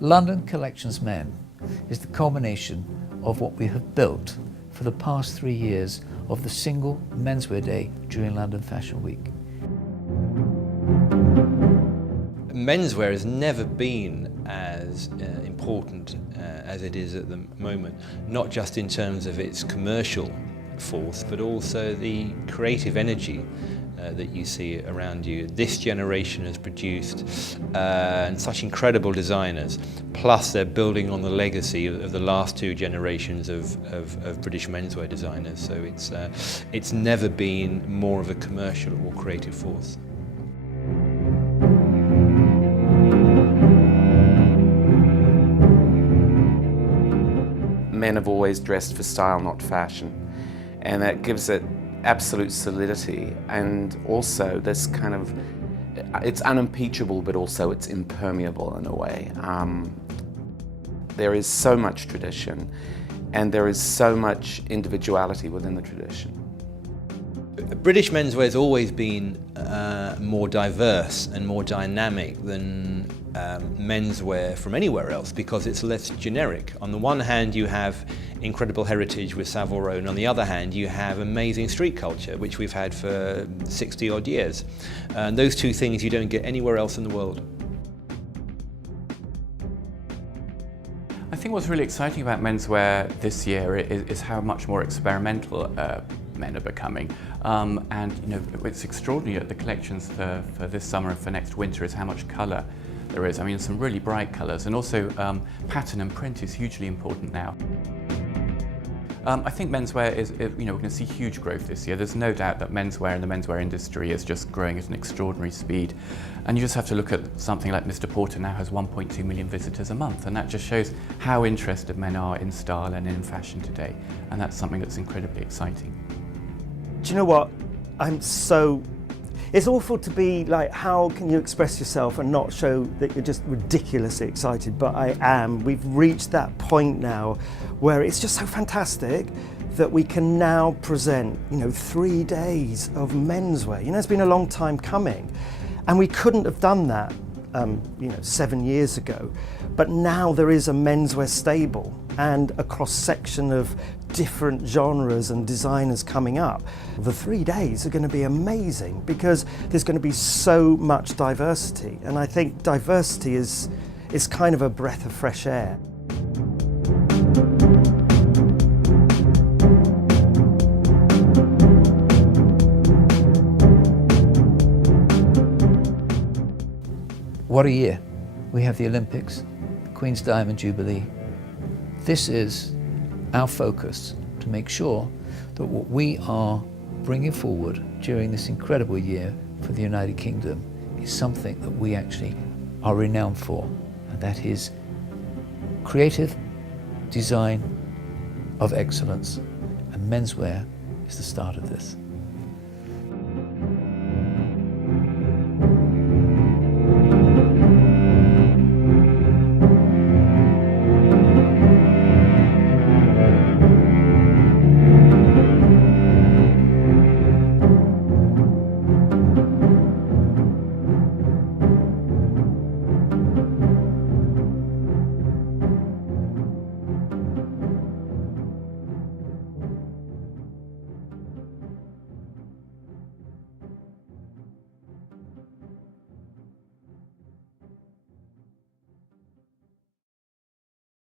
London Collections Men is the culmination of what we have built for the past 3 years of the single menswear day during London Fashion Week. Menswear has never been as important as it is at the moment, not just in terms of its commercial force, but also the creative energy that you see around you. This generation has produced such incredible designers, plus they're building on the legacy of the last 2 generations of British menswear designers. So it's never been more of a commercial or creative force. Men have always dressed for style, not fashion, and that gives it absolute solidity, and also this kind of, it's unimpeachable, but also it's impermeable in a way. There is so much tradition, and there is so much individuality within the tradition. British menswear has always been more diverse and more dynamic than menswear from anywhere else because it's less generic. On the one hand you have incredible heritage with Savile Row, and on the other hand you have amazing street culture, which we've had for 60 odd years. And those 2 things you don't get anywhere else in the world. I think what's really exciting about menswear this year is how much more experimental men are becoming. And you know, it's extraordinary at the collections for this summer and for next winter is how much colour there is. I mean, some really bright colours, and also pattern and print is hugely important now. I think menswear is, you know, we're going to see huge growth this year. There's no doubt that menswear and the menswear industry is just growing at an extraordinary speed. And you just have to look at something like Mr. Porter now has 1.2 million visitors a month, and that just shows how interested men are in style and in fashion today. And that's something that's incredibly exciting. Do you know what? It's awful to be like, how can you express yourself and not show that you're just ridiculously excited, but I am. We've reached that point now where it's just so fantastic that we can now present, you know, 3 days of menswear. You know, it's been a long time coming, and we couldn't have done that, you know, 7 years ago. But now there is a menswear stable and a cross-section of different genres and designers coming up. The 3 days are going to be amazing because there's going to be so much diversity, and I think diversity is kind of a breath of fresh air. What a year. We have the Olympics, the Queen's Diamond Jubilee. This is our focus to make sure that what we are bringing forward during this incredible year for the United Kingdom is something that we actually are renowned for, and that is creative design of excellence, and menswear is the start of this.